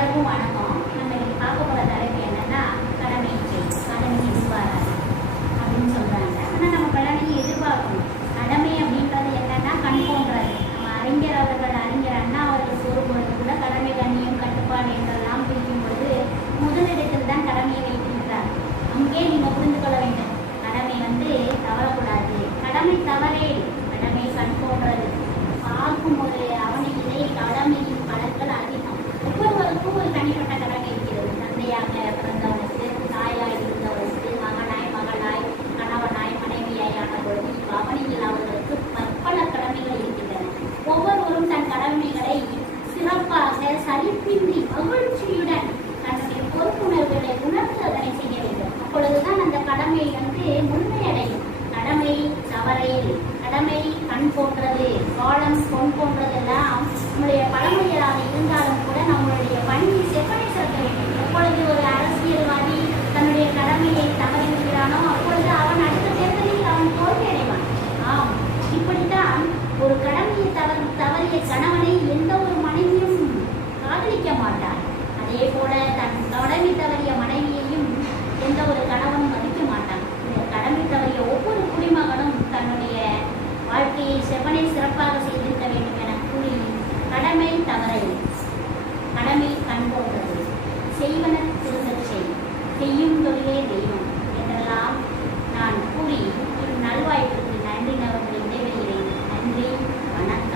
எல்லாருக்கும் வணக்கம். நம்ம இன்னைக்கு பார்க்க போகிற தலைப்பு என்னன்னா கடமை செய், கடமை எதிர்பாராது அப்படின்னு சொல்கிறாங்க. ஆனால் நம்ம கடமையை எதிர்பார்க்கணும். கடமை அப்படின்றது என்னன்னா கண் போன்றது. நம்ம அறிஞர் அண்ணா அவர்கள் கூறும்பொழுது கூட கடமை, கண்ணியம், கட்டுப்பாடு என்றெல்லாம் பிரிக்கும் பொழுது முதலிடத்தில் தான் கடமையை வைத்திருக்கிறார். அங்கே நீங்கள் புரிந்து கொள்ள வேண்டும், கடமை தவறக்கூடாது. கடமை தவறே, கடமை கண் போன்றது. பார்க்கும்போது அவனுக்கு கடமையின் பலன்கள் அதிகம். ஒவ்வொருவருக்கும் ஒரு தனிப்பட்ட கடமை இருக்கிறது. தந்தையாக பிறந்தவனுக்கு, தாயாய் இருந்தவனுக்கு, மகனாய், கணவனாய், மனைவியாய் ஆன பொழுது அவனில் அவர்களுக்கு பற்பல கடமைகள் இருக்கின்றன. ஒவ்வொருவரும் தன் கடமைகளை சிறப்பாக, சலிப்பின்றி, மகிழ்ச்சியுடன் தன்னுடைய பொறுப்புணர்வுகளை உணர்ந்து அதனை செய்ய வேண்டும். அப்பொழுதுதான் அந்த கடமை முழுமையடையும். கடமை தவறையில், கடமை கண் போன்றது, காலம் பொன் போன்றதெல்லாம் நம்முடைய பழமொழியாக இருந்தாலும் கூட நம்மளுடைய பணியை செப்பனை சேர்க்க வேண்டும். எப்பொழுது ஒரு அரசியல்வாதி தன்னுடைய கடமையை தவறிவிடுகிறானோ அப்பொழுது அவன் அடுத்த தேர்தலில் அவன் தோல்வி அடைவான். ஆம், இப்படித்தான் ஒரு கடமையை தவறிய கணவனை எந்த ஒரு மனைவியும் காதலிக்க மாட்டார். அதே போல தன் கடமை தவறிய மனைவியையும் எந்த ஒரு கணவனும் மதிக்க மாட்டான். இந்த கடமை தவறிய ஒவ்வொரு குடிமகனும் தன்னுடைய வாழ்க்கையை செவனை சிறப்பாக செய்திருக்க வேண்டும் என கூறி, கடமை தவறை, கடமை கண் போன்றது, செய்வன திருந்தச் செய், செய்யும் தொழிலே தெய்வம் என்றெல்லாம் நான் கூறி நல்வாய்ப்பிற்கு நன்றி நவர்களை இடைவெளிகிறேன். நன்றி, வணக்கம்.